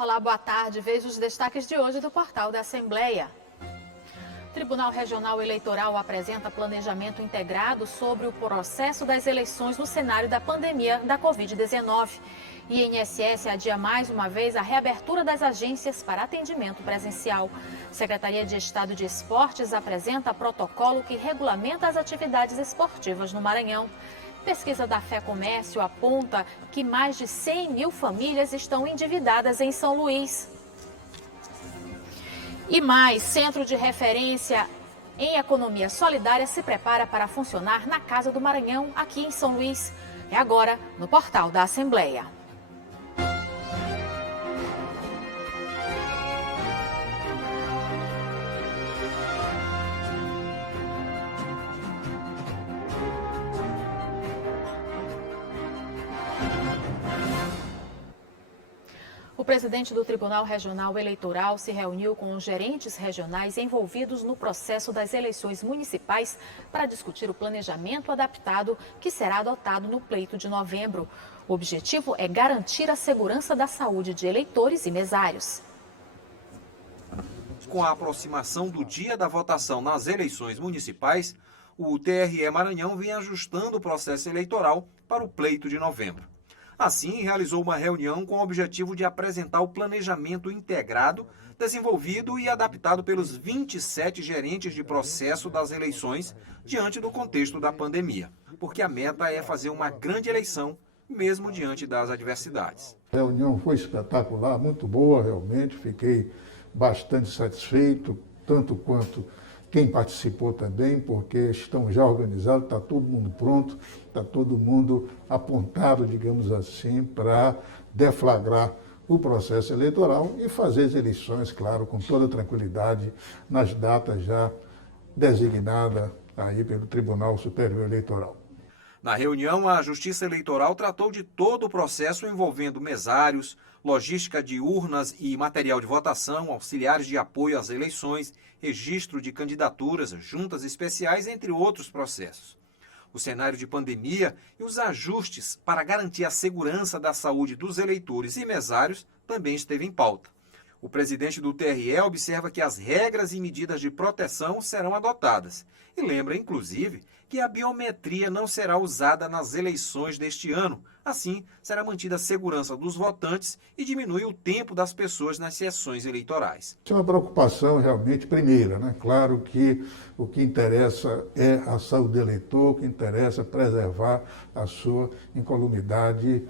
Olá, boa tarde. Veja os destaques de hoje do portal da Assembleia. Tribunal Regional Eleitoral apresenta planejamento integrado sobre o processo das eleições no cenário da pandemia da Covid-19. INSS adia mais uma vez a reabertura das agências para atendimento presencial. Secretaria de Estado de Esportes apresenta protocolo que regulamenta as atividades esportivas no Maranhão. Pesquisa da Fé Comércio aponta que mais de 100 mil famílias estão endividadas em São Luís. E mais, Centro de Referência em Economia Solidária se prepara para funcionar na Casa do Maranhão, aqui em São Luís. É agora no portal da Assembleia. O presidente do Tribunal Regional Eleitoral se reuniu com os gerentes regionais envolvidos no processo das eleições municipais para discutir o planejamento adaptado que será adotado no pleito de novembro. O objetivo é garantir a segurança da saúde de eleitores e mesários. Com a aproximação do dia da votação nas eleições municipais, o TRE Maranhão vem ajustando o processo eleitoral para o pleito de novembro. Assim, realizou uma reunião com o objetivo de apresentar o planejamento integrado, desenvolvido e adaptado pelos 27 gerentes de processo das eleições diante do contexto da pandemia, porque a meta é fazer uma grande eleição, mesmo diante das adversidades. A reunião foi espetacular, muito boa realmente, fiquei bastante satisfeito, tanto quanto quem participou também, porque estão já organizados, está todo mundo pronto, está todo mundo apontado, digamos assim, para deflagrar o processo eleitoral e fazer as eleições, claro, com toda tranquilidade, nas datas já designadas aí pelo Tribunal Superior Eleitoral. Na reunião, a Justiça Eleitoral tratou de todo o processo envolvendo mesários, logística de urnas e material de votação, auxiliares de apoio às eleições, registro de candidaturas, juntas especiais, entre outros processos. O cenário de pandemia e os ajustes para garantir a segurança da saúde dos eleitores e mesários também esteve em pauta. O presidente do TRE observa que as regras e medidas de proteção serão adotadas e lembra, inclusive, que a biometria não será usada nas eleições deste ano. Assim, será mantida a segurança dos votantes e diminui o tempo das pessoas nas sessões eleitorais. Isso é uma preocupação realmente primeira, né? Claro que o que interessa é a saúde do eleitor, o que interessa é preservar a sua incolumidade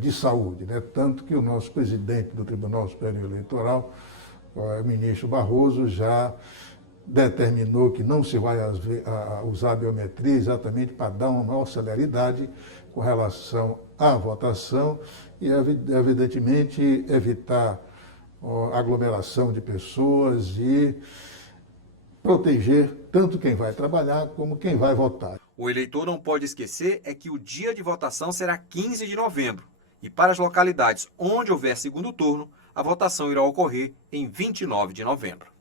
de saúde, né? Tanto que o nosso presidente do Tribunal Superior Eleitoral, o ministro Barroso, já determinou que não se vai usar a biometria exatamente para dar uma maior celeridade com relação à votação e, evidentemente, evitar aglomeração de pessoas e proteger tanto quem vai trabalhar como quem vai votar. O eleitor não pode esquecer é que o dia de votação será 15 de novembro e para as localidades onde houver segundo turno, a votação irá ocorrer em 29 de novembro.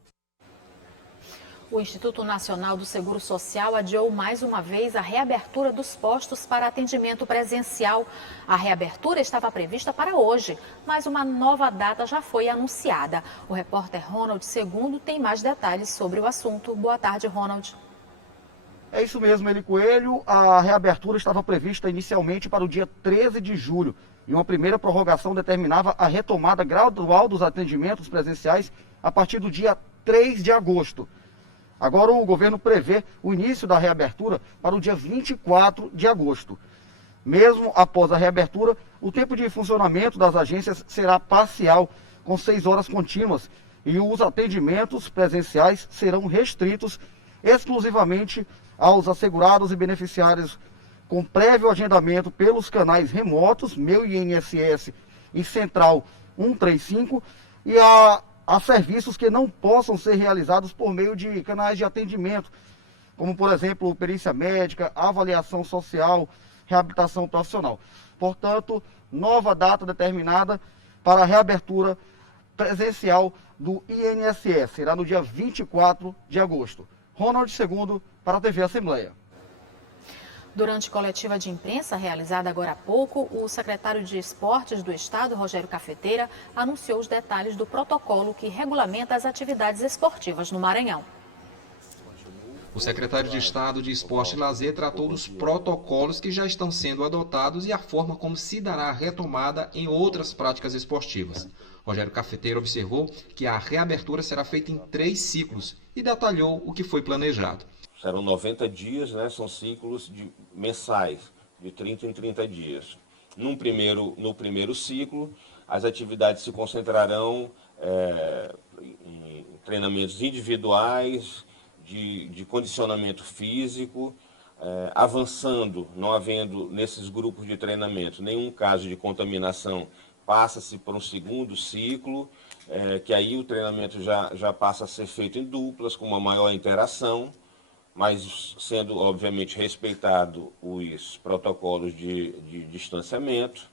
O Instituto Nacional do Seguro Social adiou mais uma vez a reabertura dos postos para atendimento presencial. A reabertura estava prevista para hoje, mas uma nova data já foi anunciada. O repórter Ronald II tem mais detalhes sobre o assunto. Boa tarde, Ronald. É isso mesmo, Eli Coelho. A reabertura estava prevista inicialmente para o dia 13 de julho e uma primeira prorrogação determinava a retomada gradual dos atendimentos presenciais a partir do dia 3 de agosto. Agora o governo prevê o início da reabertura para o dia 24 de agosto. Mesmo após a reabertura, o tempo de funcionamento das agências será parcial, com 6 horas contínuas, e os atendimentos presenciais serão restritos exclusivamente aos assegurados e beneficiários com prévio agendamento pelos canais remotos, Meu INSS e Central 135, e a serviços que não possam ser realizados por meio de canais de atendimento, como, por exemplo, perícia médica, avaliação social, reabilitação profissional. Portanto, nova data determinada para a reabertura presencial do INSS. Será no dia 24 de agosto. Ronald II, para a TV Assembleia. Durante coletiva de imprensa realizada agora há pouco, o secretário de Esportes do Estado, Rogério Cafeteira, anunciou os detalhes do protocolo que regulamenta as atividades esportivas no Maranhão. O secretário de Estado de Esporte e Lazer tratou dos protocolos que já estão sendo adotados e a forma como se dará a retomada em outras práticas esportivas. Rogério Cafeteira observou que a reabertura será feita em 3 ciclos e detalhou o que foi planejado. Serão 90 dias, né? São ciclos mensais, de 30 em 30 dias. No primeiro ciclo, as atividades se concentrarão em treinamentos individuais, de condicionamento físico, avançando, não havendo nesses grupos de treinamento nenhum caso de contaminação, passa-se para um segundo ciclo, que aí o treinamento já passa a ser feito em duplas, com uma maior interação, mas sendo, obviamente, respeitado os protocolos de distanciamento.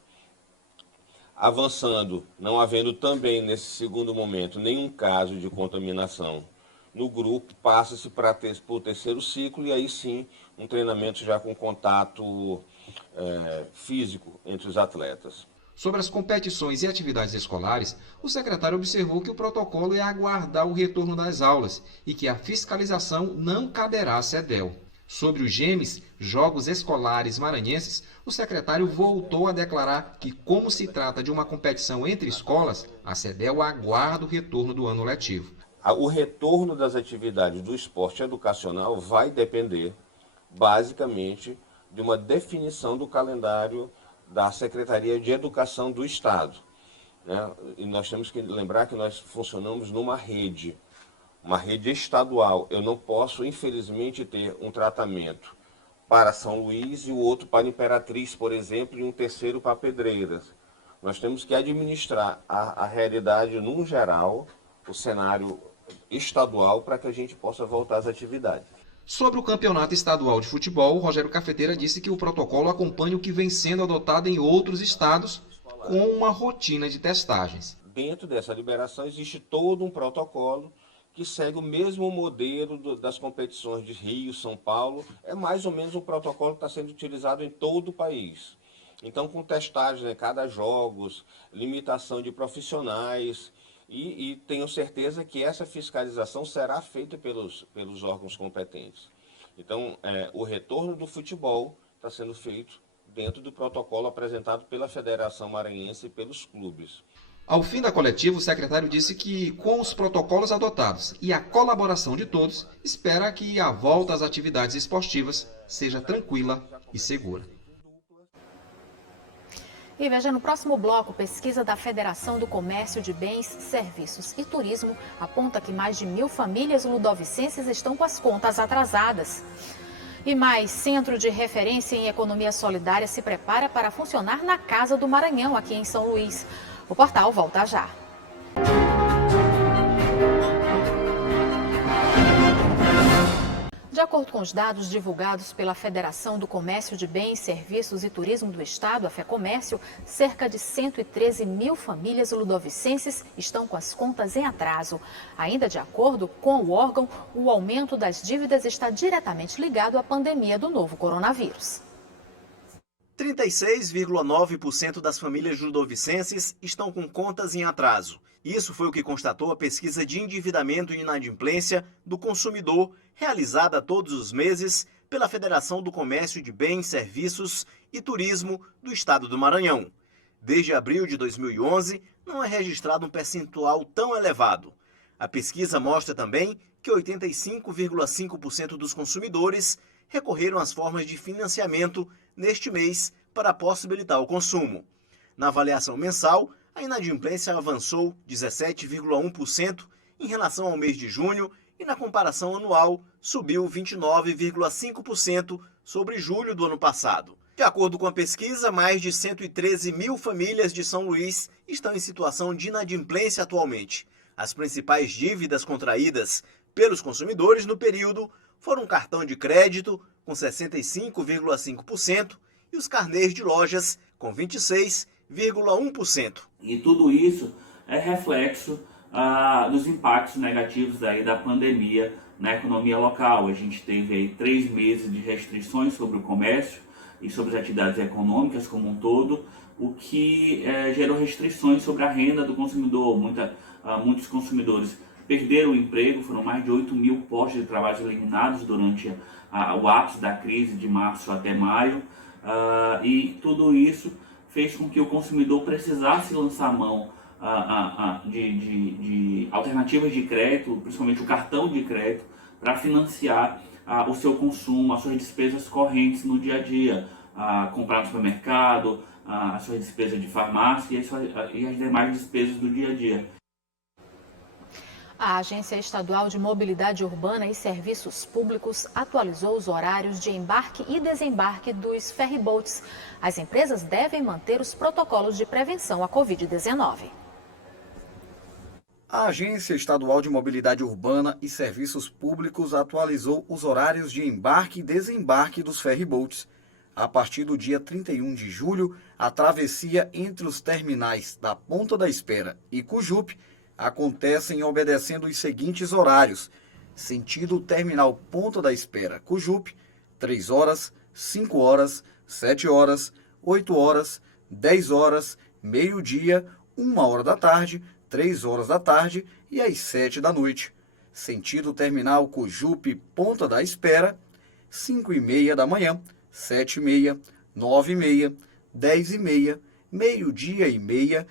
Avançando, não havendo também, nesse segundo momento, nenhum caso de contaminação no grupo, passa-se para o terceiro ciclo e aí sim um treinamento já com contato físico entre os atletas. Sobre as competições e atividades escolares, o secretário observou que o protocolo é aguardar o retorno das aulas e que a fiscalização não caberá à CEDEL. Sobre os GEMES, Jogos Escolares Maranhenses, o secretário voltou a declarar que, como se trata de uma competição entre escolas, a CEDEL aguarda o retorno do ano letivo. O retorno das atividades do esporte educacional vai depender, basicamente, de uma definição do calendário da Secretaria de Educação do Estado, né? E nós temos que lembrar que nós funcionamos numa rede estadual. Eu não posso, infelizmente, ter um tratamento para São Luís e o outro para Imperatriz, por exemplo, e um terceiro para Pedreiras. Nós temos que administrar a realidade no geral, o cenário estadual, para que a gente possa voltar às atividades. Sobre o Campeonato Estadual de Futebol, o Rogério Cafeteira disse que o protocolo acompanha o que vem sendo adotado em outros estados com uma rotina de testagens. Dentro dessa liberação existe todo um protocolo que segue o mesmo modelo das competições de Rio, São Paulo. É mais ou menos o protocolo que está sendo utilizado em todo o país. Então, com testagens, né, cada jogos, limitação de profissionais, e tenho certeza que essa fiscalização será feita pelos órgãos competentes. Então, o retorno do futebol está sendo feito dentro do protocolo apresentado pela Federação Maranhense e pelos clubes. Ao fim da coletiva, o secretário disse que, com os protocolos adotados e a colaboração de todos, espera que a volta às atividades esportivas seja tranquila e segura. E veja, no próximo bloco, pesquisa da Federação do Comércio de Bens, Serviços e Turismo aponta que mais de 1.000 famílias ludovicenses estão com as contas atrasadas. E mais, Centro de Referência em Economia Solidária se prepara para funcionar na Casa do Maranhão, aqui em São Luís. O portal volta já. De acordo com os dados divulgados pela Federação do Comércio de Bens, Serviços e Turismo do Estado, a FEComércio, cerca de 113.000 famílias ludovicenses estão com as contas em atraso. Ainda de acordo com o órgão, o aumento das dívidas está diretamente ligado à pandemia do novo coronavírus. 36,9% das famílias ludovicenses estão com contas em atraso. Isso foi o que constatou a pesquisa de endividamento e inadimplência do consumidor, realizada todos os meses pela Federação do Comércio de Bens, Serviços e Turismo do Estado do Maranhão. Desde abril de 2011, não é registrado um percentual tão elevado. A pesquisa mostra também que 85,5% dos consumidores recorreram às formas de financiamento neste mês para possibilitar o consumo. Na avaliação mensal, a inadimplência avançou 17,1% em relação ao mês de junho e na comparação anual subiu 29,5% sobre julho do ano passado. De acordo com a pesquisa, mais de 113.000 famílias de São Luís estão em situação de inadimplência atualmente. As principais dívidas contraídas pelos consumidores no período foram o cartão de crédito, com 65,5%, e os carnês de lojas, com 26,1%. E tudo isso é reflexo dos impactos negativos da pandemia na economia local. A gente teve aí 3 meses de restrições sobre o comércio e sobre as atividades econômicas como um todo, o que gerou restrições sobre a renda do consumidor. Muitos consumidores perderam o emprego, foram mais de 8 mil postos de trabalho eliminados durante o ápice da crise de março até maio, e tudo isso fez com que o consumidor precisasse lançar mão de alternativas de crédito, principalmente o cartão de crédito, para financiar o seu consumo, as suas despesas correntes no dia a dia, comprar no supermercado, as suas despesas de farmácia e as demais despesas do dia a dia. A Agência Estadual de Mobilidade Urbana e Serviços Públicos atualizou os horários de embarque e desembarque dos ferryboats. As empresas devem manter os protocolos de prevenção à Covid-19. A Agência Estadual de Mobilidade Urbana e Serviços Públicos atualizou os horários de embarque e desembarque dos ferryboats. A partir do dia 31 de julho, a travessia entre os terminais da Ponta da Espera e Cujupe acontecem obedecendo os seguintes horários. Sentido Terminal Ponta da Espera, Cujupe, 3 horas, 5 horas, 7 horas, 8 horas, 10 horas, meio-dia, 1 hora da tarde, 3 horas da tarde e às 7 da noite. Sentido Terminal Cujupe Ponta da Espera, 5h30 da manhã, 7h30, 9h30, 10h30, meio-dia e meia,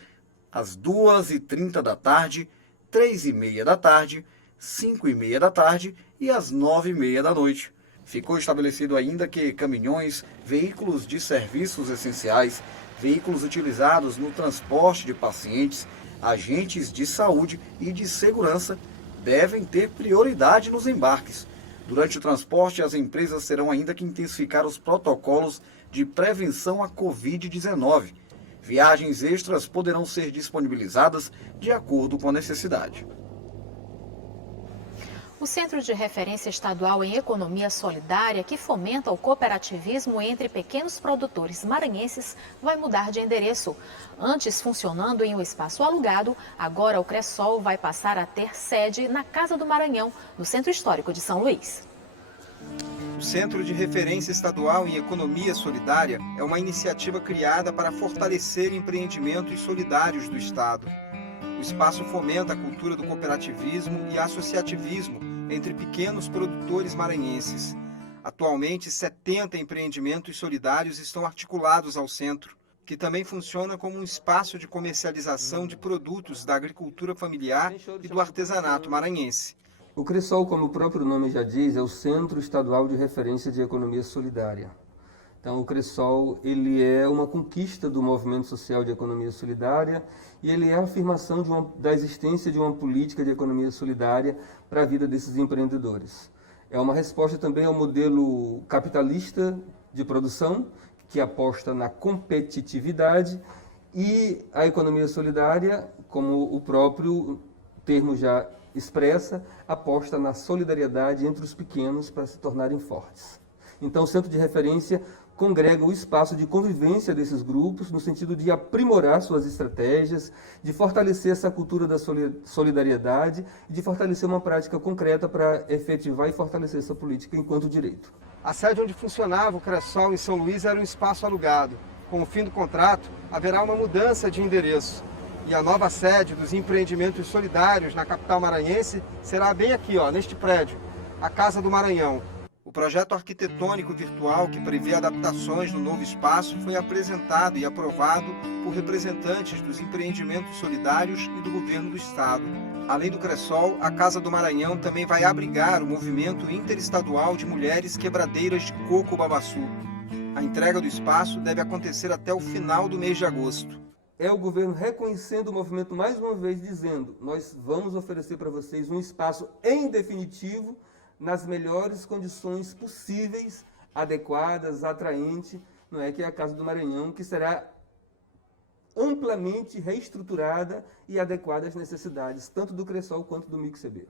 às 2h30 da tarde, 3h30 da tarde, 5h30 da tarde e às 9h30 da noite. Ficou estabelecido ainda que caminhões, veículos de serviços essenciais, veículos utilizados no transporte de pacientes, agentes de saúde e de segurança devem ter prioridade nos embarques. Durante o transporte, as empresas terão ainda que intensificar os protocolos de prevenção à Covid-19. Viagens extras poderão ser disponibilizadas de acordo com a necessidade. O Centro de Referência Estadual em Economia Solidária, que fomenta o cooperativismo entre pequenos produtores maranhenses, vai mudar de endereço. Antes funcionando em um espaço alugado, agora o Cressol vai passar a ter sede na Casa do Maranhão, no Centro Histórico de São Luís. O Centro de Referência Estadual em Economia Solidária é uma iniciativa criada para fortalecer empreendimentos solidários do Estado. O espaço fomenta a cultura do cooperativismo e associativismo entre pequenos produtores maranhenses. Atualmente, 70 empreendimentos solidários estão articulados ao centro, que também funciona como um espaço de comercialização de produtos da agricultura familiar e do artesanato maranhense. O Cressol, como o próprio nome já diz, é o Centro Estadual de Referência de Economia Solidária. Então, o Cressol ele é uma conquista do movimento social de economia solidária e ele é a afirmação da existência de uma política de economia solidária para a vida desses empreendedores. É uma resposta também ao modelo capitalista de produção, que aposta na competitividade, e a economia solidária, como o próprio termo já expressa, aposta na solidariedade entre os pequenos para se tornarem fortes. Então, o Centro de Referência congrega o espaço de convivência desses grupos no sentido de aprimorar suas estratégias, de fortalecer essa cultura da solidariedade e de fortalecer uma prática concreta para efetivar e fortalecer essa política enquanto direito. A sede onde funcionava o Cressol em São Luís era um espaço alugado. Com o fim do contrato, haverá uma mudança de endereço. E a nova sede dos empreendimentos solidários na capital maranhense será bem aqui, neste prédio, a Casa do Maranhão. O projeto arquitetônico virtual que prevê adaptações no novo espaço foi apresentado e aprovado por representantes dos empreendimentos solidários e do governo do estado. Além do Cressol, a Casa do Maranhão também vai abrigar o movimento interestadual de mulheres quebradeiras de coco babaçu. A entrega do espaço deve acontecer até o final do mês de agosto. É o governo reconhecendo o movimento mais uma vez, dizendo: nós vamos oferecer para vocês um espaço em definitivo, nas melhores condições possíveis, adequadas, atraente, não é, que é a Casa do Maranhão, que será amplamente reestruturada e adequada às necessidades, tanto do Cressol quanto do MIC-CB.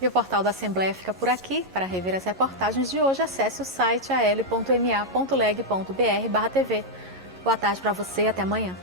E o portal da Assembleia fica por aqui. Para rever as reportagens de hoje, acesse o site al.ma.leg.br/tv. Boa tarde para você e até amanhã.